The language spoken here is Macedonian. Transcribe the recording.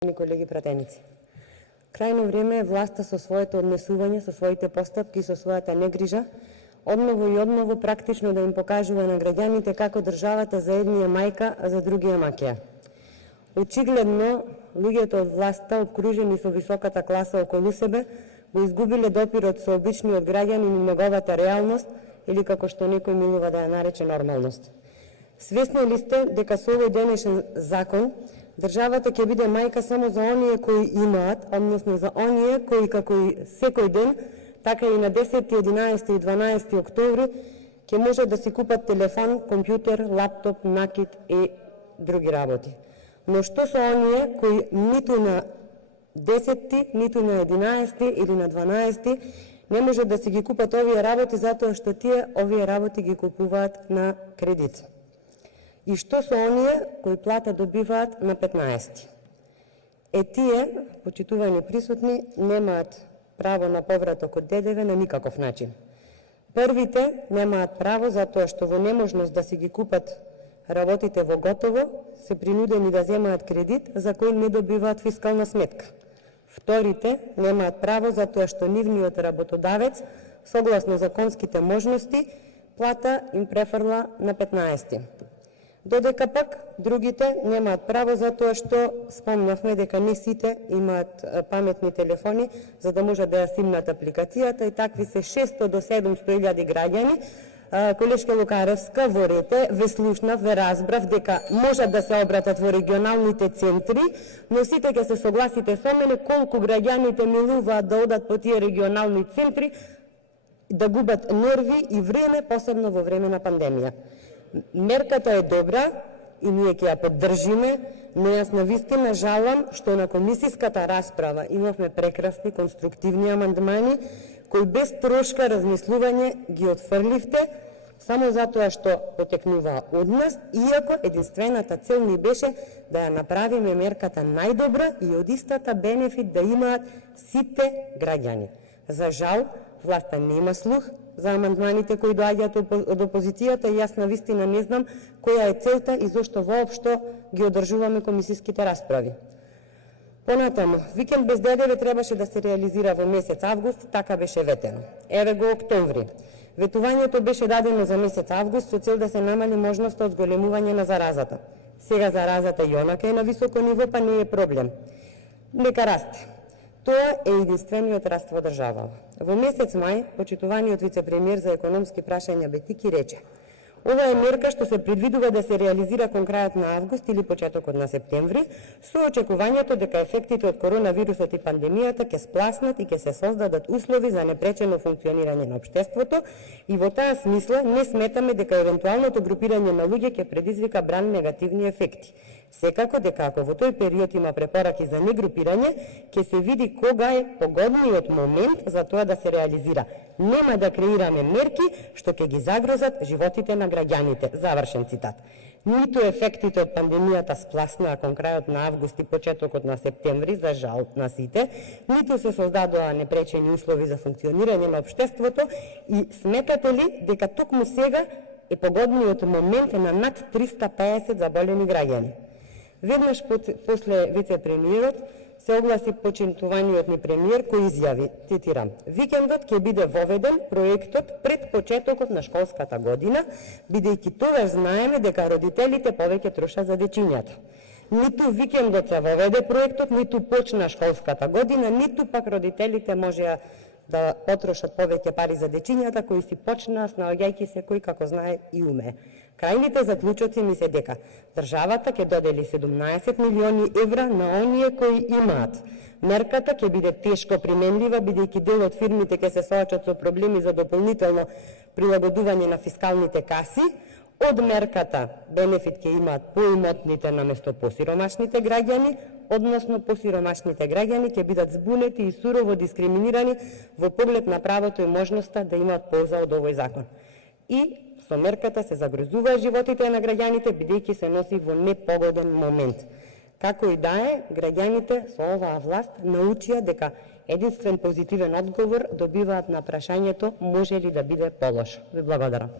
Колеги пратеници, крајно време е власта со своето однесување, со своите постапки и со својата негрижа, одново практично да им покажува на граѓаните како државата за едни е мајка, а за други е макија. Очигледно, луѓето од власта, обкружени со високата класа околу себе, го изгубиле допирот со обичниот граѓанин и неговата реалност, или како што некој милува да ја нарече нормалност. Свесни ли сте дека со овој денешен закон државата ќе биде мајка само за оние кои имаат, односно за оние кои како и секој ден, така и на 10, 11 и 12 октомври ќе можат да си купат телефон, компјутер, лаптоп, накид и други работи. Но што со оние кои ниту на 10, ниту на 11 или на 12 не можат да си ги купат овие работи затоа што тие овие работи ги купуваат на кредит? И што со оние кои плата добиваат на 15? Тие, почитувани присутни, немаат право на повраток од ДДВ на никаков начин. Првите немаат право затоа што во неможност да си ги купат работите во готово, се принудени да земаат кредит за кој не добиваат фискална сметка. Вторите немаат право затоа што нивниот работодавец, согласно законските можности, плата им префрла на 15. Додека пак другите немаат право затоа што спомнавме дека не сите имаат паметни телефони за да можат да ја симнат апликацијата и такви се 600 до 700.000 граѓани. Колешка Лукаревска, во рете, ве слушнав, ве разбрав дека можат да се обратат во регионалните центри, но сите ќе се согласите со мене колку граѓаните милуваат да одат по тие регионални центри, да губат нерви и време, посебно во време на пандемија. Мерката е добра и ние ќе ја поддржиме, но јас навистина жалам што на комисиската расправа имавме прекрасни конструктивни амандмани кои без трошка размислување ги отфрливте само затоа што потекнуваа од нас, иако единствената цел ни беше да ја направиме мерката најдобра и од истата бенефит да имаат сите граѓани. За жал, власта нема слух за амандманите кои доаѓаат од опозицијата и јас навистина не знам која е целта и зошто воопшто ги одржуваме комисиските расправи. Понатаму, викенд без ДДВ требаше да се реализира во месец август, така беше ветено. Еве го октомври. Ветувањето беше дадено за месец август со цел да се намали можноста од зголемување на заразата. Сега заразата и онака е на високо ниво, па не е проблем. Нека расте. Тоа е единствениот раст во држава. Во месец мај, почитуваниот вице-премиер за економски прашања Бетики рече: ова е мерка што се предвидува да се реализира кон крајот на август или почетокот на септември, со очекувањето дека ефектите од коронавирусот и пандемијата ќе спласнат и ќе се создадат услови за непречено функционирање на општеството и во таа смисла не сметаме дека евентуалното групирање на луѓе ќе предизвика бран негативни ефекти. Секако дека ако во тој период има препораки за негрупирање, ќе се види кога е погодниот момент за тоа да се реализира. Нема да креираме мерки што ќе ги загрозат животите на граѓаните. Завршен цитат. Ниту ефектите од пандемијата спласнаа кон крајот на август и почетокот на септември, за жал на сите, ниту се создадоа непречени услови за функционирање на општеството и сметате ли дека токму сега е погодниот момент на над 350 заболени граѓани? Веднаш после вице-премиерот се огласи почитуваниот ни премиер кој изјави, цитирам: викендот ќе биде воведен проектот пред почетокот на школската година, бидејќи тогаш знаеме дека родителите повеќе трошат за дечињата. Ниту викендот се воведе проектот, ниту почна школската година, ниту пак родителите можеа да потрошат повеќе пари за дечињата кои си почнаа снаоѓајќи се кој како знае и умее. Крајните заклучоци ми се дека државата ќе додели 17 милиони евра на оние кои имаат. Мерката ќе биде тешко применлива, бидејќи дел од фирмите ќе се соочат со проблеми за дополнително прилагодување на фискалните каси. Од мерката бенефит ќе имаат поимотните наместо посиромашните граѓани, односно посиромашните граѓани ќе бидат збунети и сурово дискриминирани во поглед на правото и можноста да имаат полза од овој закон. И со мерката се загрозуваа животите на граѓаните, бидејќи се носи во непогоден момент. Како и да е, граѓаните со оваа власт научија дека единствен позитивен одговор добиваат на прашањето може ли да биде полошо. Ви благодарам.